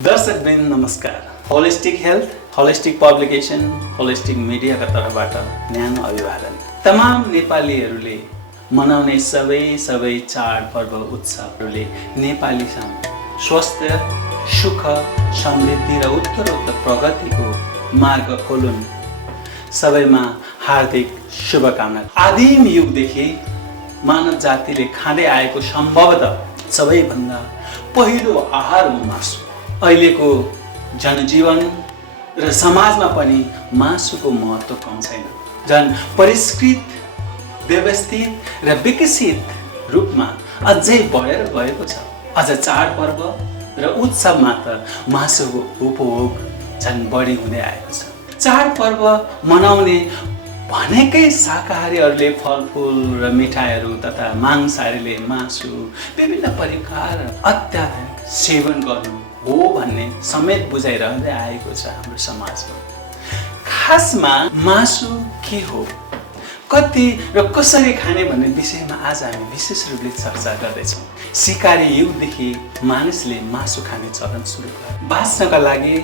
दर्शकवृन्द नमस्कार। Holistic health, holistic publication, holistic मिडियाका तर्फबाट न्यानो अभिवादन। तमाम नेपालीहरूले मनाउने सबै चाडपर्व उत्सवहरूले नेपालीसँग स्वास्थ्य, सुख, समृद्धि र उत्तरोत्तर प्रगतिको मार्ग खोलुन्। सबैमा हार्दिक शुभकामना। आदिम युगदेखि मानव जातिले खाँदै आएको सम्भवतः सबैभन्दा पहिलो आहार हो मासु। अहिलेको जनजीवन र समाजमा पनि मासुको महत्त्व कम छैन। झन् परिष्कृत, व्यवस्थित र विकसित रूपमा अझै बढेर गएको छ। अझ चाडपर्व र उत्सवमा त मासुको उपभोग झन् बढी हुँदै आएको छ। चाडपर्व मनाउने भनेकै शाकाहारीहरूले फलफुल र मिठाईहरू तथा मांसाहारीले मासु विभिन्न प्रकार अत्याधिक सेवन गर्नु हो भन्ने समेत बुझाइरहँदै आएको छ हाम्रो समाजमा। खासमा मासु के हो, कति र कसरी खाने भन्ने विषयमा आज हामी विशेष रूपले चर्चा गर्दैछौँ। शिकारी युगदेखि मानिसले मासु खाने चलन सुरु गर्यो। बाँच्नका लागि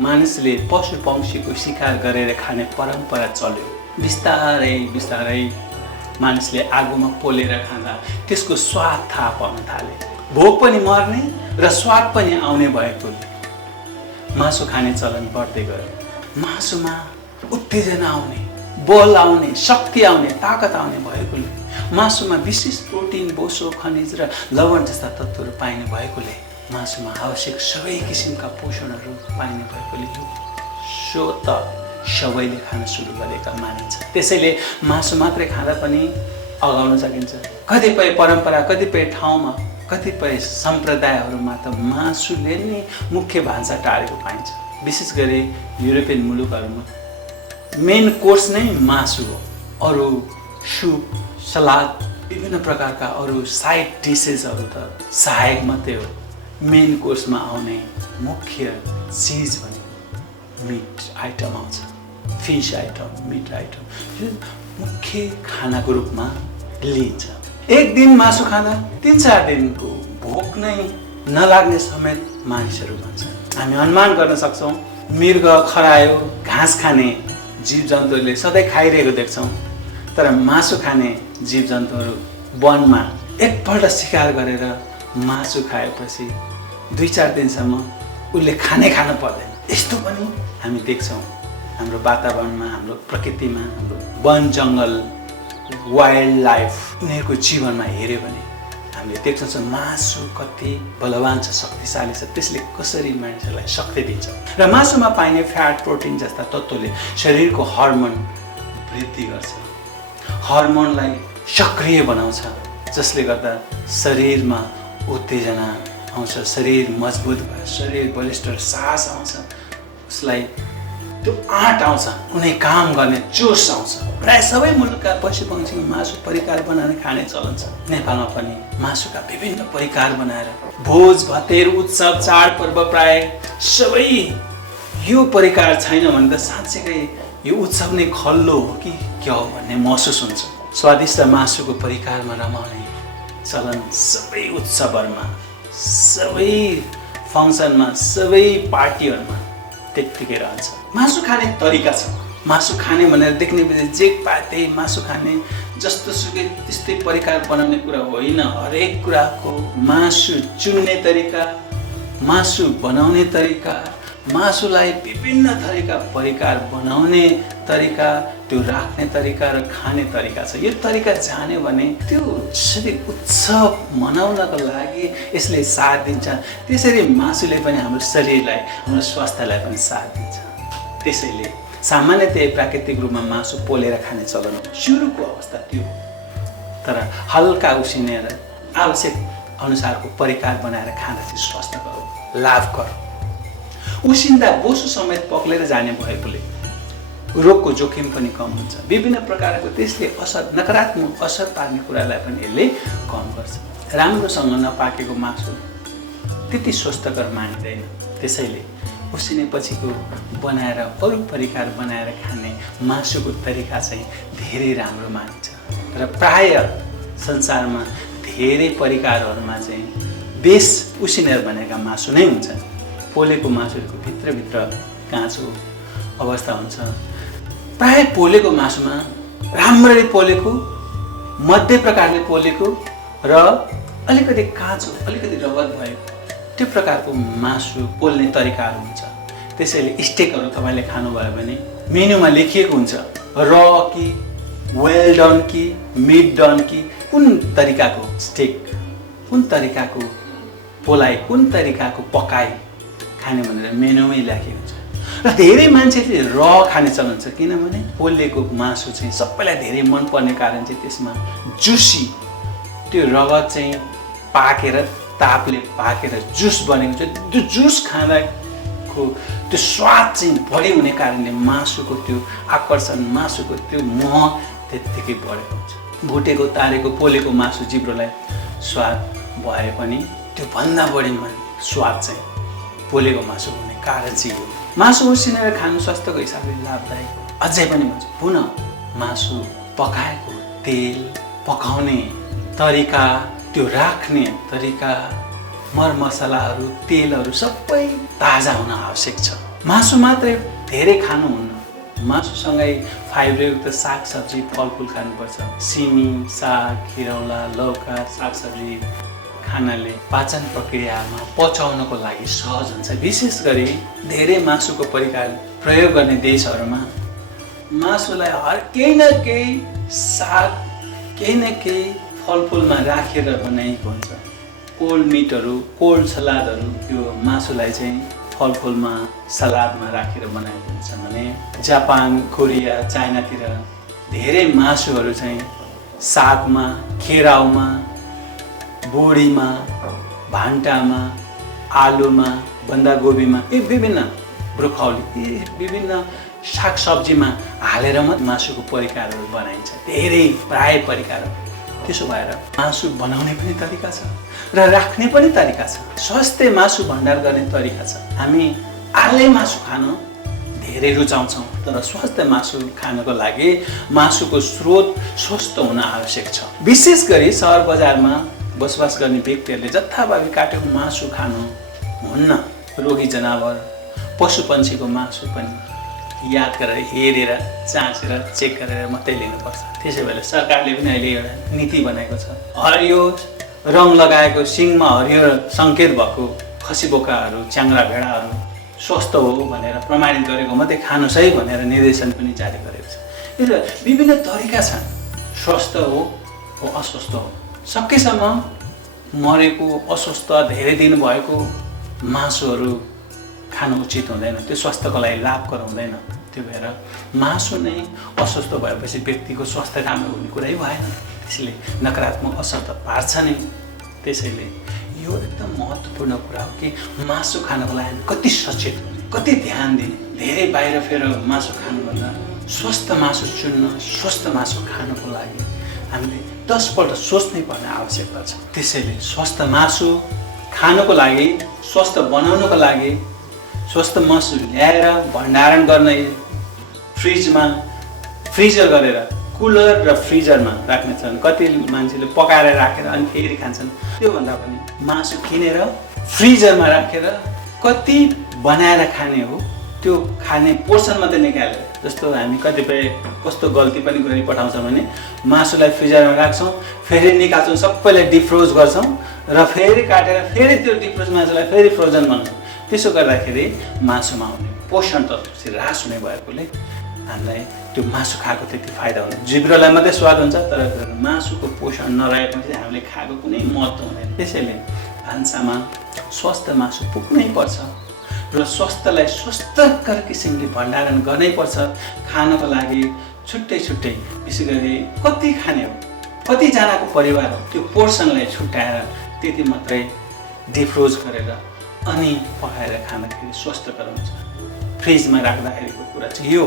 मानिसले पशु पंक्षीको शिकार गरेर खाने परम्परा चल्यो। बिस्तारै मानिसले आगोमा पोलेर खाँदा त्यसको स्वाद थाहा पाउन थाले। भोक पनि मर्ने र स्वाद पनि आउने भएकोले मासु खाने चलन बढ्दै गयो। मासुमा उत्तेजना आउने, बल आउने, शक्ति आउने, ताकत आउने भएकोले मासुमा विशेष प्रोटिन, बोसो, खनिज र लवण जस्ता तत्त्वहरू पाइने भएकोले मासुमा आवश्यक सबै किसिमका पोषणहरू पाइने भएकोले सो त सबैले खान सुरु गरेका मानिन्छ। त्यसैले मासु मात्रै खाँदा पनि अगाउन सकिन्छ। कतिपय परम्परा, कतिपय ठाउँमा, कतिपय सम्प्रदायहरूमा त मासुले नै मुख्य भान्सा टारेको पाइन्छ। विशेष गरी युरोपियन मुलुकहरूमा मेन कोर्स नै मासु हो। अरू सुप, सलाद, विभिन्न प्रकारका अरू साइड डिसेसहरू त सहायक मात्रै हो। मेन कोर्समा आउने मुख्य चिज भने मिट आइटम आउँछ, फिस आइटम, मिट आइटम, यो मुख्य खानाको रूपमा लिइन्छ। एक दिन मासु खाँदा 3-4 दिनको भोक नै नलाग्ने समेत मानिसहरू भन्छन्। हामी अनुमान गर्न सक्छौँ मृग, खरायो, घाँस खाने जीव जन्तुहरूले सधैँ खाइरहेको देख्छौँ। तर मासु खाने जीव जन्तुहरू वनमा एकपल्ट शिकार गरेर मासु खाएपछि 2-4 दिनसम्म उसले खानु पर्दैन। यस्तो पनि हामी देख्छौँ हाम्रो वातावरणमा, हाम्रो प्रकृतिमा, हाम्रो वन जङ्गल, वाइल्ड लाइफ, उनीहरूको जीवनमा हेऱ्यो भने हामीले देख्छौँ मासु कति बलवान छ, शक्तिशाली छ, त्यसले कसरी मानिसहरूलाई शक्ति दिन्छ। र मासुमा पाइने फ्याट, प्रोटिन जस्ता तत्त्वले शरीरको हर्मोन वृद्धि गर्छ, हर्मोनलाई सक्रिय बनाउँछ, जसले गर्दा शरीरमा उत्तेजना आउँछ, शरीर मजबुत भयो, शरीर बलिष्ठ, साहस आउँछ, उसलाई त्यो आँट आउँछ, कुनै काम गर्ने जोस आउँछ। प्राय सबै मुलुकका पशु पंक्षीको मासु परिकार बनाएर खाने चलन छ। नेपालमा पनि मासुका विभिन्न परिकार बनाएर भोज भतेर, उत्सव, चाडपर्व प्राय सबै यो परिकार छैन भने त साँच्चैकै यो उत्सव नै खल्लो हो कि क्या हो भन्ने महसुस हुन्छ। स्वादिष्ट मासुको परिकारमा रमाउने चलन सबै उत्सवहरूमा, सबै फङ्सनमा, सबै पार्टीहरूमा त्यत्तिकै रहन्छ। मासु खाने तरिका छ। मासु खाने भनेर देख्ने बित्तिकै जे पाए त्यही मासु खाने, जस्तो सुकै त्यस्तै परिकार बनाउने कुरा होइन। हरेक कुराको मासु चुन्ने तरिका, मासु बनाउने तरिका, मासुलाई विभिन्न थरीका परिकार बनाउने तरिका, त्यो राख्ने तरिका र खाने तरिका छ। यो तरिका जान्यो भने त्यो जसरी उत्सव मनाउनको लागि यसले साथ दिन्छ, त्यसरी मासुले पनि हाम्रो शरीरलाई, हाम्रो स्वास्थ्यलाई पनि साथ दिन्छ। त्यसैले सामान्यतया प्राकृतिक रूपमा मासु पोलेर खाने चलन हो। सुरुको अवस्था त्यो, तर हल्का उसिनेर आवश्यक अनुसारको परिकार बनाएर खाँदा चाहिँ स्वास्थ्यकर हो, लाभकर हो। उसिन्दा बोसो समेत पक्लेर जाने भएकोले रोगको जोखिम पनि कम हुन्छ। विभिन्न प्रकारको त्यसले नकारात्मक असर पार्ने कुरालाई पनि यसले कम गर्छ। राम्रोसँग नपाकेको मासु त्यति स्वस्थकर मानिँदैन। त्यसैले उसिनेपछिको बनाएर अरू परिकार बनाएर खाने मासुको तरिका चाहिँ धेरै राम्रो मानिन्छ। र प्राय संसारमा धेरै परिकारहरूमा चाहिँ बेस उसिनेर बनेका मासु नै हुन्छ। पोलेको मासुको भित्रभित्र काँचो अवस्था हुन्छ। प्राय पोलेको मासुमा राम्ररी पोलेको, मध्य प्रकारले पोलेको र अलिकति काँचो, अलिकति रगत भएको त्यो प्रकारको मासु पोल्ने तरिकाहरू हुन्छ। त्यसैले स्टेकहरू तपाईँले खानुभयो भने मेन्युमा लेखिएको हुन्छ र कि वेल डन कि मिड डन कि कुन तरिकाको स्टेक, कुन तरिकाको पोलाइ, कुन तरिकाको पकाइ खाने भनेर मेन्युमै लेखिएको हुन्छ। र धेरै मान्छेले र खाने चलन छ, किनभने पोलेको मासु चाहिँ सबैलाई धेरै मनपर्ने कारण चाहिँ त्यसमा जुसी, त्यो रगत चाहिँ पाकेर, तापले पाकेर जुस बनेको छ। त्यो जुस खाँदाको त्यो स्वाद चाहिँ बढी हुने कारणले मासुको त्यो आकर्षण, मासुको त्यो मोह त्यत्तिकै बढेको हुन्छ। भुटेको, तारेको, पोलेको मासु जिब्रोलाई स्वाद भए पनि त्यो भन्दा बढी स्वाद चाहिँ पोलेको मासु हुने कारण चाहिँ हो। मासु उसिनेर खानु स्वास्थ्यको हिसाबले लाभदायक। अझै पनि भन्छ, पुनः मासु पकाएको तेल, पकाउने तरिका, त्यो राख्ने तरिका, मरमसलाहरू, तेलहरू सबै ताजा हुन आवश्यक छ। मासु मात्रै धेरै खानुहुन्न, मासुसँगै फाइबरयुक्त सागसब्जी, फलफुल खानुपर्छ। सिमी, साग, खिरौला, लौका, सागसब्जी खानाले पाचन प्रक्रियामा पचाउनको लागि सहज हुन्छ। विशेष गरी धेरै मासुको परिकार प्रयोग गर्ने देशहरूमा मासुलाई केही न केही साग, केही न केही फलफुलमा राखेर बनाइएको हुन्छ। कोल्ड मिटहरू, कोल्ड सलादहरू त्यो मासुलाई चाहिँ फलफुलमा, सलादमा राखेर बनाएको हुन्छ भने जापान, कोरिया, चाइनातिर धेरै मासुहरू चाहिँ सागमा, केराउमा, बोडीमा, भान्टामा, आलुमा, बन्दागोबीमा, यी विभिन्न ब्रोकौली, यी विभिन्न सागसब्जीमा हालेर मासुको परिकारहरू बनाइन्छ। धेरै प्राय परिकारहरू। त्यसो भएर मासु बनाउने पनि तरिका छ र राख्ने पनि तरिका छ। स्वास्थ्य मासु भण्डार गर्ने तरिका छ। हामी आले मासु खान धेरै रुचाउँछौँ, तर स्वास्थ्य मासु खानको लागि मासुको स्रोत स्वस्थ हुन आवश्यक छ। विशेष गरी सहर बजारमा बसोबास गर्ने व्यक्तिहरूले जथाभावी काटेको मासु खानु हुन्न। रोगी जनावर, पशुपन्छीको मासु पनि याद गरेर, हेरेर, जाँचेर, चेक गरेर मात्रै लिनुपर्छ। त्यसै भएर सरकारले पनि अहिले एउटा नीति बनाएको छ। हरियो रङ लगाएको, सिङमा हरियो सङ्केत भएको खसी बोकाहरू, च्याङ्ग्रा भेडाहरू स्वस्थ हो भनेर प्रमाणित गरेको मात्रै खानुहोस् है भनेर निर्देशन पनि जारी गरेको छ। यो विभिन्न तरिका छन्। स्वस्थ हो, अस्वस्थ हो। सकेसम्म मरेको, अस्वस्थ, धेरै दिन भएको मासुहरू खानु उचित हुँदैन। त्यो स्वास्थ्यको लागि लाभकर हुँदैन। त्यो भएर मासु नै अस्वस्थ भएपछि व्यक्तिको स्वास्थ्य राम्रो हुने कुरै भएन। त्यसले नकारात्मक असर त पार्छ नै। त्यसैले यो एकदम महत्त्वपूर्ण कुरा हो कि मासु खानको लागि हामी कति सचेत हुने, कति ध्यान दिने। धेरै बाहिर फेर मासु खानुभन्दा स्वस्थ मासु चुन्न, स्वस्थ मासु खानको लागि हामीले 10 पल्ट सोच्नै पर्ने आवश्यकता छ। त्यसैले स्वस्थ मासु खानको लागि, स्वस्थ बनाउनको लागि स्वस्थ मासु ल्याएर भण्डारण गर्ने, फ्रिजमा फ्रिजर गरेर, कुलर र फ्रिजरमा राख्ने छन्। कति मान्छेले पकाएर राखेर अनि फेरि खान्छन्। त्योभन्दा पनि मासु किनेर फ्रिजरमा राखेर कति बनाएर खाने हो त्यो खाने पोर्सन मात्रै निकालेर। जस्तो हामी कतिपय कस्तो गल्ती पनि गरी पठाउँछौँ भने मासुलाई फ्रिजरमा राख्छौँ, फेरि निकाल्छौँ, सबैलाई डिफ्रोज गर्छौँ र फेरि काटेर फेरि त्यो डिफ्रोज मासुलाई फेरि फ्रोजन बनाउँछौँ। त्यसो गर्दाखेरि मासुमा आउने पोषण तत्त्व चाहिँ ह्रास हुने भएकोले हामीलाई त्यो मासु खाएको त्यति फाइदा हुँदैन। जिब्रोलाई मात्रै स्वाद हुन्छ, तर मासुको पोषण नरहेपछि हामीले खाएको कुनै महत्त्व हुँदैन। त्यसैले भान्सामा स्वस्थ मासु पुग्नै पर्छ र स्वास्थ्यलाई स्वस्थकर किसिमले भण्डारण गर्नै पर्छ। खानको लागि छुट्टै छुट्टै, विशेष गरी कति खाने हो, कतिजनाको परिवार हो, त्यो पोर्सनलाई छुट्याएर त्यति मात्रै डिफ्रोज गरेर अनि पकाएर खाँदाखेरि स्वस्थकर हुन्छ। फ्रिजमा राख्दाखेरिको कुरा चाहिँ यो,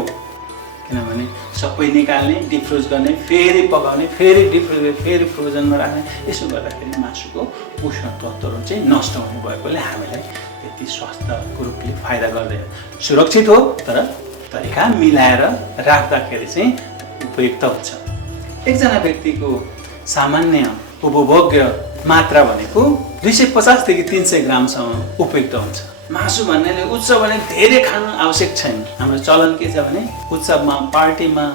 किनभने सबै निकाल्ने, डिफ्रोज गर्ने, फेरि पकाउने, फेरि डिफ्रोज गर्ने, फेरि फ्रोजनमा राख्ने, यसो गर्दाखेरि मासुको पोषण तत्त्वहरू चाहिँ नष्ट हुने भएकोले हामीलाई त्यति स्वास्थ्यको रूपले फाइदा गर्दैन। सुरक्षित हो, तर तरिका मिलाएर राख्दाखेरि चाहिँ उपयुक्त हुन्छ। एकजना व्यक्तिको सामान्य उपभोग्य मात्रा भनेको 250 देखि 300 ग्रामसम्म उपयुक्त हुन्छ। मासु भन्नाले उत्सव भने धेरै खानु आवश्यक छैन। हाम्रो चलन के छ भने उत्सवमा, पार्टीमा,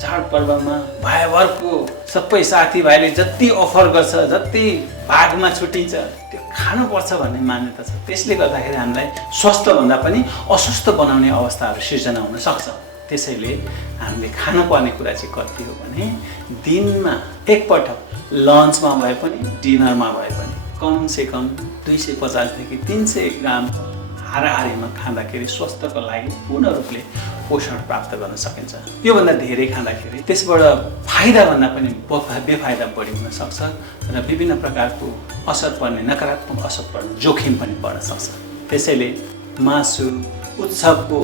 चाडपर्वमा भाइभरको सबै साथीभाइले जति अफर गर्छ, जति भागमा छुटिन्छ त्यो खानुपर्छ भन्ने मान्यता छ। त्यसले गर्दाखेरि हामीलाई स्वस्थभन्दा पनि अस्वस्थ बनाउने अवस्थाहरू सिर्जना हुन सक्छ। त्यसैले हामीले खानुपर्ने कुरा चाहिँ कति हो भने दिनमा एकपटक लन्चमा भए पनि डिनरमा भए पनि कमसेकम 250 देखि 300 ग्राम हाराहारीमा खाँदाखेरि स्वास्थ्यको लागि पूर्ण रूपले पोषण प्राप्त गर्न सकिन्छ। त्योभन्दा धेरै खाँदाखेरि त्यसबाट फाइदा भन्दा पनि बेफाइदा बढी हुन सक्छ र विभिन्न प्रकारको असर पर्ने, नकारात्मक असर पर्ने जोखिम पनि बढ्न सक्छ। त्यसैले मासु उत्सवको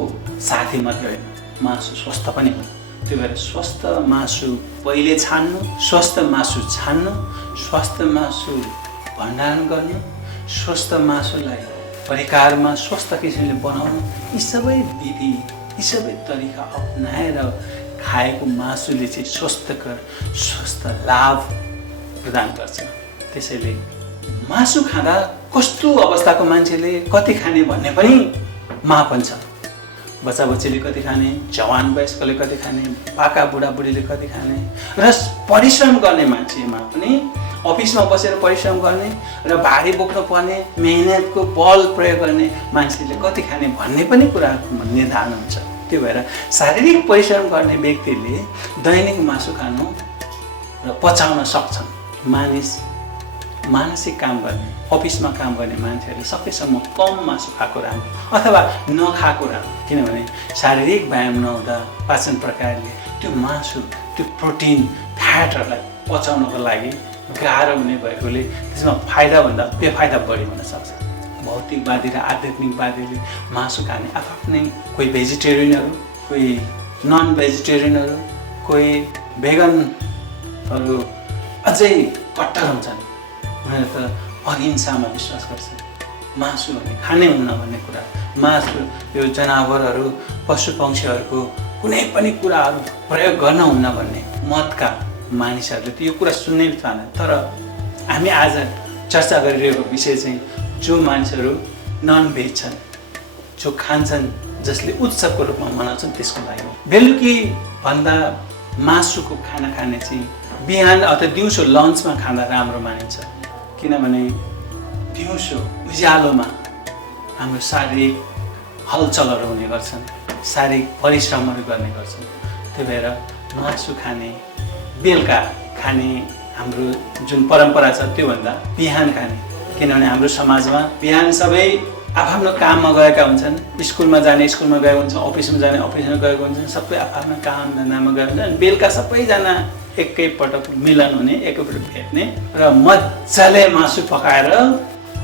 साथी मात्रै होइन, मासु स्वस्थ पनि हो। त्यो भएर स्वस्थ मासु पहिले छान्नु, स्वस्थ मासु छान्नु, स्वस्थ मासु भण्डारण गर्नु, स्वस्थ मासुलाई परिकारमा स्वस्थ किसिमले बनाउनु, यी सबै विधि, यी सबै तरिका अपनाएर खाएको मासुले चाहिँ स्वस्थ लाभ प्रदान गर्छ। त्यसैले मासु खाँदा कस्तो अवस्थाको मान्छेले कति खाने भन्ने पनि मापन छ। बच्चा बच्चीले कति खाने, जवान वयस्कले कति खाने, पाका बुढाबुढीले कति खाने र परिश्रम गर्ने मान्छेमा पनि अफिसमा बसेर परिश्रम गर्ने र भारी बोक्नु पर्ने, मेहनतको बल प्रयोग गर्ने मान्छेले कति खाने भन्ने पनि कुराको निर्धारण हुन्छ। त्यो भएर शारीरिक परिश्रम गर्ने व्यक्तिले दैनिक मासु खानु र पचाउन सक्छन्। मानसिक काम गर्ने, अफिसमा काम गर्ने मान्छेहरूले सकेसम्म कम मासु खाएको राम्रो अथवा नखाएको राम्रो। किनभने शारीरिक व्यायाम नहुँदा पाचन प्रक्रियाले त्यो मासु, त्यो प्रोटिन, फ्याटहरूलाई पचाउनको लागि गाह्रो हुने भएकोले त्यसमा फाइदाभन्दा बेफाइदा बढी हुन सक्छ। भौतिकवादी र आध्यात्मिकवादीले मासु खाने आफ्नै, कोही भेजिटेरियनहरू, कोही नन भेजिटेरियनहरू, कोही भेगनहरू अझै कट्टर हुन्छन्। उनीहरू त अहिंसामा विश्वास गर्छन्। मासु भने खानै हुन्न भन्ने कुरा, मासु यो जनावरहरू, पशु पक्षीहरूको कुनै पनि कुराहरू प्रयोग गर्न हुन्न भन्ने मतका मानिसहरूले त यो कुरा सुन्नै चाहन्न। तर हामी आज चर्चा गरिरहेको विषय चाहिँ जो मानिसहरू नन भेज छन्, जो खान्छन्, जसले उत्सवको रूपमा मनाउँछन् त्यसको लागि। बेलुकी भन्दा मासुको खाना खाने चाहिँ बिहान अथवा दिउँसो लन्चमा खाँदा राम्रो मानिन्छ। किनभने दिउँसो उज्यालोमा हाम्रो शारीरिक हलचलहरू हुने गर्छन्, शारीरिक परिश्रमहरू गर्ने गर्छन्। त्यही भएर मासु खाने, बेलुका खाने हाम्रो जुन परम्परा छ त्योभन्दा बिहान खाने। किनभने हाम्रो समाजमा बिहान सबै आफ्नो काममा गएका हुन्छन्, स्कुलमा जाने स्कुलमा गएको हुन्छ, अफिसमा जाने अफिसमा गएको हुन्छन्, सबै आफ्नो काम धन्दामा गएको हुन्छन्। बेलुका सबैजना एकैपटक मिलन हुने, एकैपटक भेट्ने र मजाले मासु पकाएर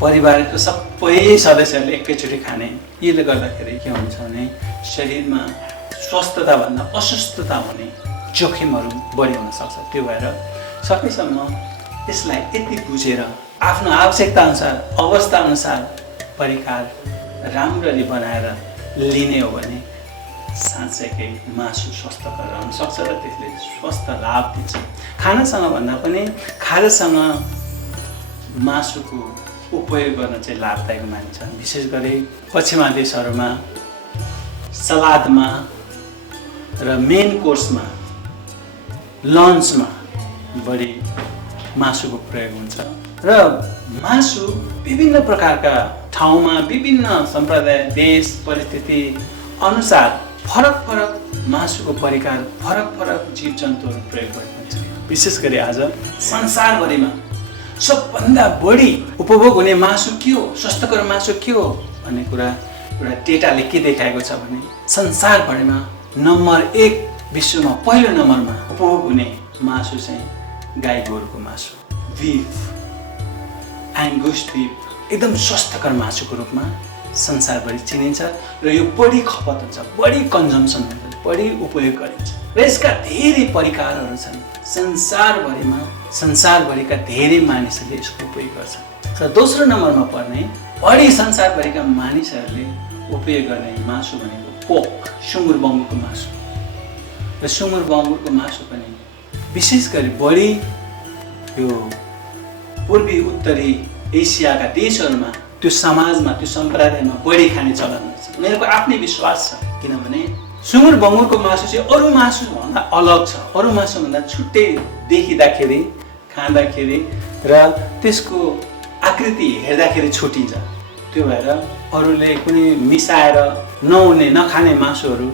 परिवारको सबै सदस्यहरूले एकैचोटि खाने। यसले गर्दाखेरि के हुन्छ भने शरीरमा स्वस्थताभन्दा अस्वस्थता हुने जोखिमहरू बढी हुन सक्छ। त्यो भएर सकेसम्म यसलाई यति बुझेर आफ्नो आवश्यकताअनुसार, अवस्थाअनुसार परिकार राम्ररी बनाएर लिने हो भने साँच्चैकै मासु स्वस्थकर रहन सक्छ र त्यसले स्वस्थ लाभ दिन्छ। खानासँग भन्दा पनि खाजासँग मासुको उपयोग गर्न चाहिँ लाभदायक मानिन्छ। विशेष गरी पश्चिमा देशहरूमा सलादमा र मेन कोर्समा, लन्चमा बढी मासुको प्रयोग हुन्छ र मासु विभिन्न प्रकारका ठाउँमा, विभिन्न सम्प्रदाय, देश, परिस्थिति अनुसार फरक मासुको परिकार, फरक जीव जन्तुहरू प्रयोग भएको हुन्छ। विशेष गरी आज संसारभरिमा सबभन्दा बढी उपभोग हुने मासु के हो, स्वस्थकर मासु के हो भन्ने कुरा एउटा डेटाले के देखाएको छ भने संसारभरिमा नम्बर 1 विश्वमा पहिलो नम्बरमा उपभोग हुने मासु चाहिँ गाई गोरुको मासु, बिफ, एङ्गुस बिफ एकदम स्वस्थकर मासुको रूपमा संसारभरि चिनिन्छ र यो बढी खपत हुन्छ, बढी कन्जम्सन हुन्छ, बढी उपयोग गरिन्छ र यसका धेरै परिकारहरू छन्। संसारभरिका धेरै मानिसहरूले यसको उपयोग गर्छन्। र दोस्रो नम्बरमा पर्ने बढी संसारभरिका मानिसहरूले उपयोग गर्ने मासु भनेको पोर्क, सुँगुर बङ्गुरको मासु। र सुँगुर बङ्गुरको मासु पनि विशेष गरी बढी यो पूर्वी उत्तरी एसियाका देशहरूमा त्यो समाजमा त्यो सम्प्रदायमा बढी खाने चलन छ। उनीहरूको आफ्नै विश्वास छ, किनभने सुँगुर बङ्गुरको मासु चाहिँ अरू मासुभन्दा अलग छ, अरू मासुभन्दा छुट्टै देखिँदाखेरि, खाँदाखेरि र त्यसको आकृति हेर्दाखेरि छुटिन्छ। त्यो भएर अरूले कुनै मिसाएर नहुने नखाने मासुहरू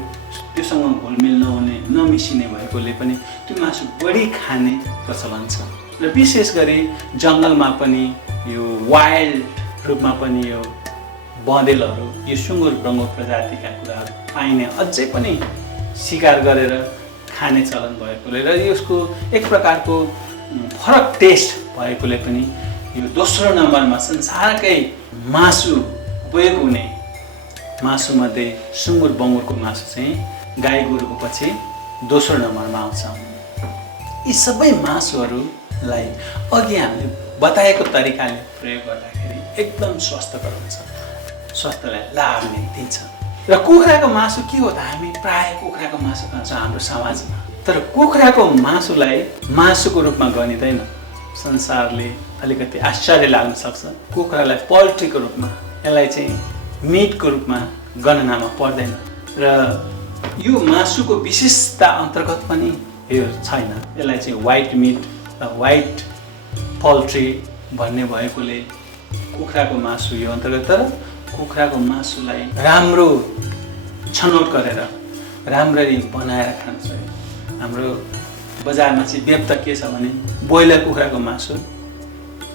त्योसँग घुलमिल नहुने नमिसिने भएकोले पनि त्यो मासु बढी खाने प्रचलन छ। र विशेष गरी जङ्गलमा पनि यो वाइल्ड रूपमा पनि यो बँदेलहरू, यो सुँगुर बङ्गुर प्रजातिका कुराहरू पाइने, अझै पनि शिकार गरेर खाने चलन भएकोले र यसको एक प्रकारको फरक टेस्ट भएकोले पनि यो दोस्रो नम्बरमा संसारकै मासु उपयोग हुने मासुमध्ये सुँगुर बङ्गुरको मासु चाहिँ गाई गोरुको पछि दोस्रो नम्बरमा आउँछ। यी सबै मासुहरूलाई अघि हामीले बताएको तरिकाले प्रयोग गर्दाखेरि एकदम स्वस्थकर हुन्छ, स्वास्थ्यलाई लाभ नै दिन्छ। र कुखुराको मासु के हो त? हामी प्रायः कुखुराको मासु खान्छौँ हाम्रो समाजमा, तर कुखुराको मासुलाई मासुको रूपमा गनिँदैन। संसारले अलिकति आश्चर्य लाग्न सक्छ। कुखुरालाई पोल्ट्रीको रूपमा, यसलाई चाहिँ मिटको रूपमा गणनामा पर्दैन। र यो मासुको विशेषता अन्तर्गत पनि यो छैन। यसलाई चाहिँ व्हाइट मिट र व्हाइट पोल्ट्री भन्ने भएकोले कुखुराको मासु यो अन्तर्गत। तर कुखुराको मासुलाई राम्रो छनौट गरेर राम्ररी बनाएर खान चाहियो। हाम्रो बजारमा चाहिँ व्यप्त के छ भने ब्रोइलर कुखुराको मासु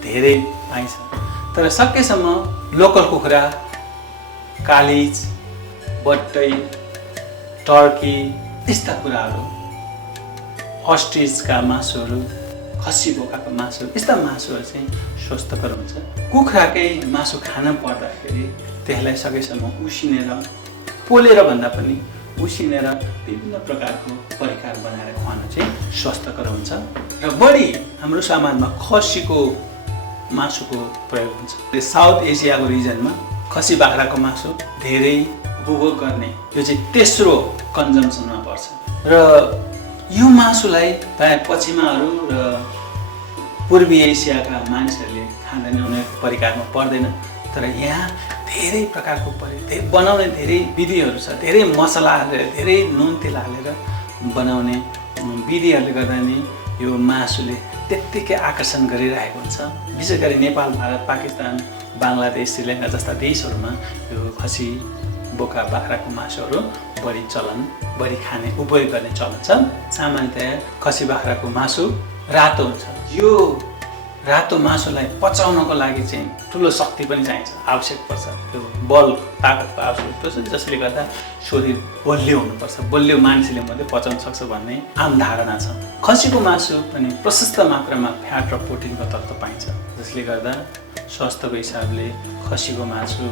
धेरै पाइन्छ, तर सकेसम्म लोकल कुखुरा, कालिज, बट्टै, टर्की यस्ता कुराहरू, अस्ट्रिचका मासुहरू, खसी बोकाको मासु, यस्ता मासुहरू चाहिँ स्वस्थकर हुन्छ। कुखुराकै मासु खान पर्दाखेरि त्यसलाई सकेसम्म उसिनेर, पोलेर भन्दा पनि उसिनेर विभिन्न प्रकारको परिकार बनाएर खुवाउनु चाहिँ स्वस्थकर हुन्छ। र बढी हाम्रो समाजमा खसीको मासुको प्रयोग हुन्छ। साउथ एसियाको रिजनमा खसी बाख्राको मासु धेरै उपभोग गर्ने, यो चाहिँ तेस्रो कन्जम्सनमा पर्छ। र यो मासुलाई प्रायः पश्चिमाहरू र पूर्वी एसियाका मानिसहरूले खाँदैन, उनीहरूको परिकारमा पर्दैन। तर यहाँ धेरै प्रकारको बनाउने धेरै विधिहरू छ, धेरै मसला हालेर, धेरै नुन तेल हालेर बनाउने विधिहरूले गर्दा नि यो मासुले त्यत्तिकै आकर्षण गरिरहेको हुन्छ। विशेष गरी नेपाल, भारत, पाकिस्तान, बङ्गलादेश, श्रीलङ्का जस्ता देशहरूमा यो खसी बोका बाख्राको मासुहरू बढी चलन, बढी खाने, उपयोग गर्ने चलन छ। सामान्यतया खसी बाख्राको मासु रातो हुन्छ। यो रातो मासुलाई पचाउनको लागि चाहिँ ठुलो शक्ति पनि चाहिन्छ, आवश्यक पर्छ। त्यो बल, ताकतको आवश्यक पर्छ, जसले गर्दा शरीर बलियो हुनुपर्छ। बलियो मान्छेले मात्रै पचाउन सक्छ भन्ने आम धारणा छ। खसीको मासु पनि प्रशस्त मात्रामा फ्याट र प्रोटिनको तत्त्व पाइन्छ, जसले गर्दा स्वास्थ्यको हिसाबले खसीको मासु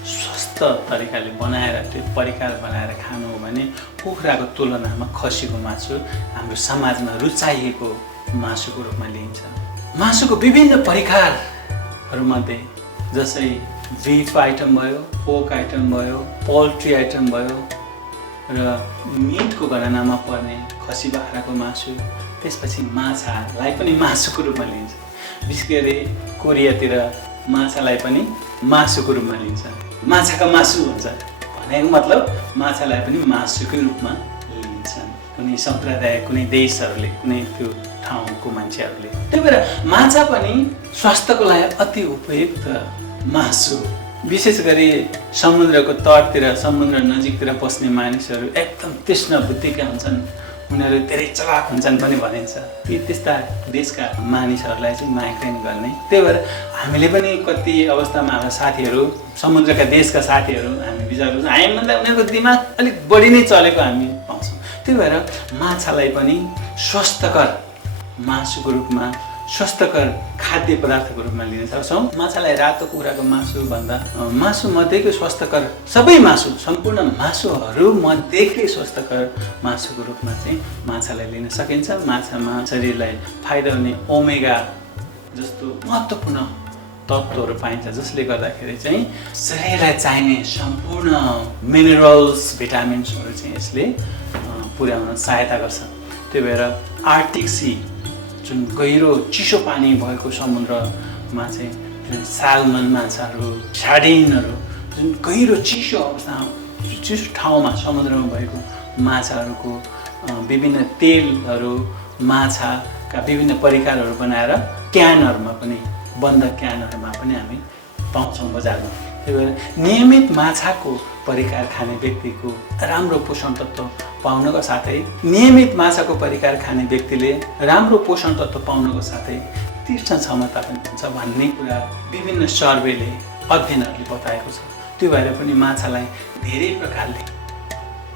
स्वस्थ तरिकाले बनाएर, त्यो परिकार बनाएर खानु हो भने कुखुराको तुलनामा खसीको मासु हाम्रो समाजमा रुचाइएको मासुको रूपमा लिइन्छ। मासुको विभिन्न परिकारहरूमध्ये जसै बिफ आइटम भयो, पोर्क आइटम भयो, पोल्ट्री आइटम भयो र मिटको गणनामा पर्ने खसी बाख्राको मासु, त्यसपछि माछालाई पनि मासुको रूपमा लिइन्छ। विशेष गरी कोरियातिर माछालाई पनि मासुको रूपमा लिइन्छ। माछाका मासु हुन्छ भनेको मतलब माछालाई पनि मासुकै रूपमा लिइन्छन् कुनै सम्प्रदाय, कुनै देशहरूले, कुनै त्यो ठाउँको मान्छेहरूले। त्यही भएर माछा पनि स्वास्थ्यको लागि अति उपयुक्त मासु। विशेष गरी समुद्रको तटतिर, समुद्र नजिकतिर बस्ने मानिसहरू एकदम तीक्ष्ण बुद्धिका हुन्छन्, उनीहरू धेरै चलाक हुन्छन् पनि भनिन्छ। ती त्यस्ता देशका मानिसहरूलाई चाहिँ माइग्रेन गर्ने। त्यही भएर हामीले पनि कति अवस्थामा हाम्रा साथीहरू, समुद्रका देशका साथीहरू हामी विचार गर्छौँ, हामीभन्दा उनीहरूको दिमाग अलिक बढी नै चलेको हामी पाउँछौँ। त्यही भएर माछालाई पनि स्वस्थकर मासुको रूपमा, स्वस्थकर खाद्य पदार्थको रूपमा लिन सक्छौँ। माछालाई रातो कुखुराको मासु भन्दा मासु मध्येको स्वस्थकर, सबै मासु, सम्पूर्ण मासुहरू मध्येकै स्वस्थकर मासुको रूपमा चाहिँ माछालाई लिन सकिन्छ। माछामा शरीरलाई फाइदा हुने ओमेगा जस्तो महत्त्वपूर्ण तत्त्वहरू पाइन्छ, जसले गर्दाखेरि चाहिँ शरीरलाई चाहिने सम्पूर्ण मिनरल्स, भिटामिन्सहरू चाहिँ यसले पुर्याउन सहायता गर्छ। त्यही भएर आर्कटिक सी, जुन गहिरो चिसो पानी भएको समुद्रमा चाहिँ जुन सालमन माछाहरू, सार्डिनहरू, जुन गहिरो चिसो अवस्थामा चिसो ठाउँमा समुद्रमा भएको माछाहरूको विभिन्न तेलहरू, माछाका विभिन्न परिकारहरू बनाएर क्यानहरूमा पनि, बन्द क्यानहरूमा पनि हामी पाउँछौँ बजारमा। त्यही भएर नियमित माछाको परिकार खाने व्यक्तिको राम्रो पोषण तत्त्व पाउनको साथै, नियमित माछाको परिकार खाने व्यक्तिले राम्रो पोषण तत्त्व पाउनको साथै तीक्ष्ण क्षमता पनि हुन्छ भन्ने कुरा विभिन्न सर्वेले, अध्ययनहरूले बताएको छ। त्यो भएर पनि माछालाई धेरै प्रकारले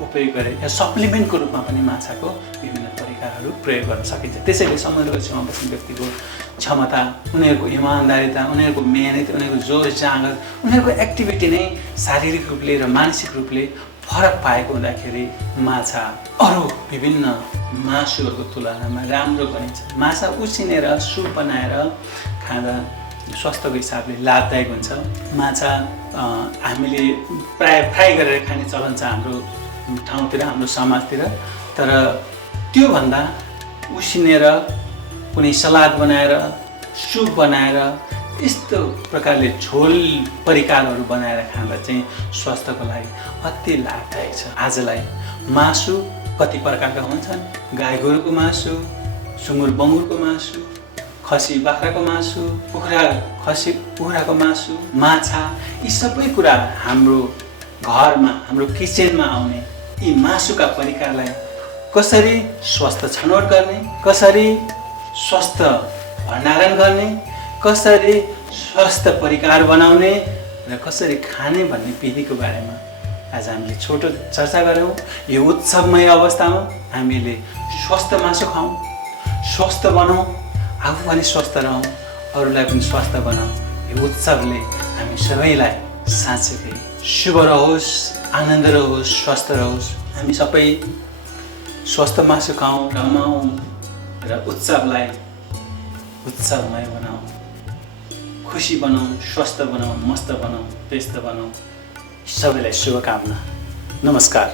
उपयोग गरे या सप्लिमेन्टको रूपमा पनि माछाको विभिन्न परिकारहरू प्रयोग गर्न सकिन्छ। त्यसैले समुद्रको छेउमा बस्ने व्यक्तिको क्षमता, उनीहरूको इमान्दारिता, उनीहरूको मेहनत, उनीहरूको जोर जाँगर, उनीहरूको एक्टिभिटी नै शारीरिक रूपले र मानसिक रूपले फरक पाएको हुँदाखेरि माछा अरू विभिन्न मासुहरूको तुलनामा राम्रो गनिन्छ। माछा उसिनेर सुप बनाएर खाँदा स्वास्थ्यको हिसाबले लाभदायक हुन्छ। माछा हामीले प्राय फ्राई गरेर खाने चलन छ हाम्रो ठाउँतिर, हाम्रो समाजतिर। तर त्योभन्दा उसिनेर कुनै सलाद बनाएर, सुप बनाएर, यस्तो प्रकारले झोल परिकारहरू बनाएर खाँदा चाहिँ स्वास्थ्यको लागि अति लाभदायक छ। आजलाई मासु कति प्रकारका हुन्छन्? गाई गोरुको मासु, सुँगुर बङ्गुरको मासु, खसी बाख्राको मासु, खसी कुखुराको मासु, माछा, यी सबै कुरा हाम्रो घरमा, हाम्रो किचनमा आउने यी मासुका परिकारलाई कसरी स्वस्थ छनौट गर्ने, कसरी स्वस्थ भण्डारण गर्ने, कसरी स्वस्थ परिकार बनाउने र कसरी खाने भन्ने विधिको बारेमा आज हामीले छोटो चर्चा गऱ्यौँ। यो उत्सवमय अवस्थामा हामीले स्वस्थ मासु खाऊँ, स्वस्थ बनाऊँ, आफू पनि स्वस्थ रहौँ, अरूलाई पनि स्वस्थ बनाऊँ। यो उत्सवले हामी सबैलाई साँच्चै शुभ रहोस्, आनन्द रहोस्, स्वस्थ रहोस्। हामी सबै स्वस्थ मासु खाऊँ, रमाऊँ र उत्सवलाई उत्सवमय बनाऊँ, खुसी बनाऊँ, स्वस्थ बनाऊँ, मस्त बनाऊँ, व्यस्त बनाऊँ। सबैलाई शुभकामना। नमस्कार।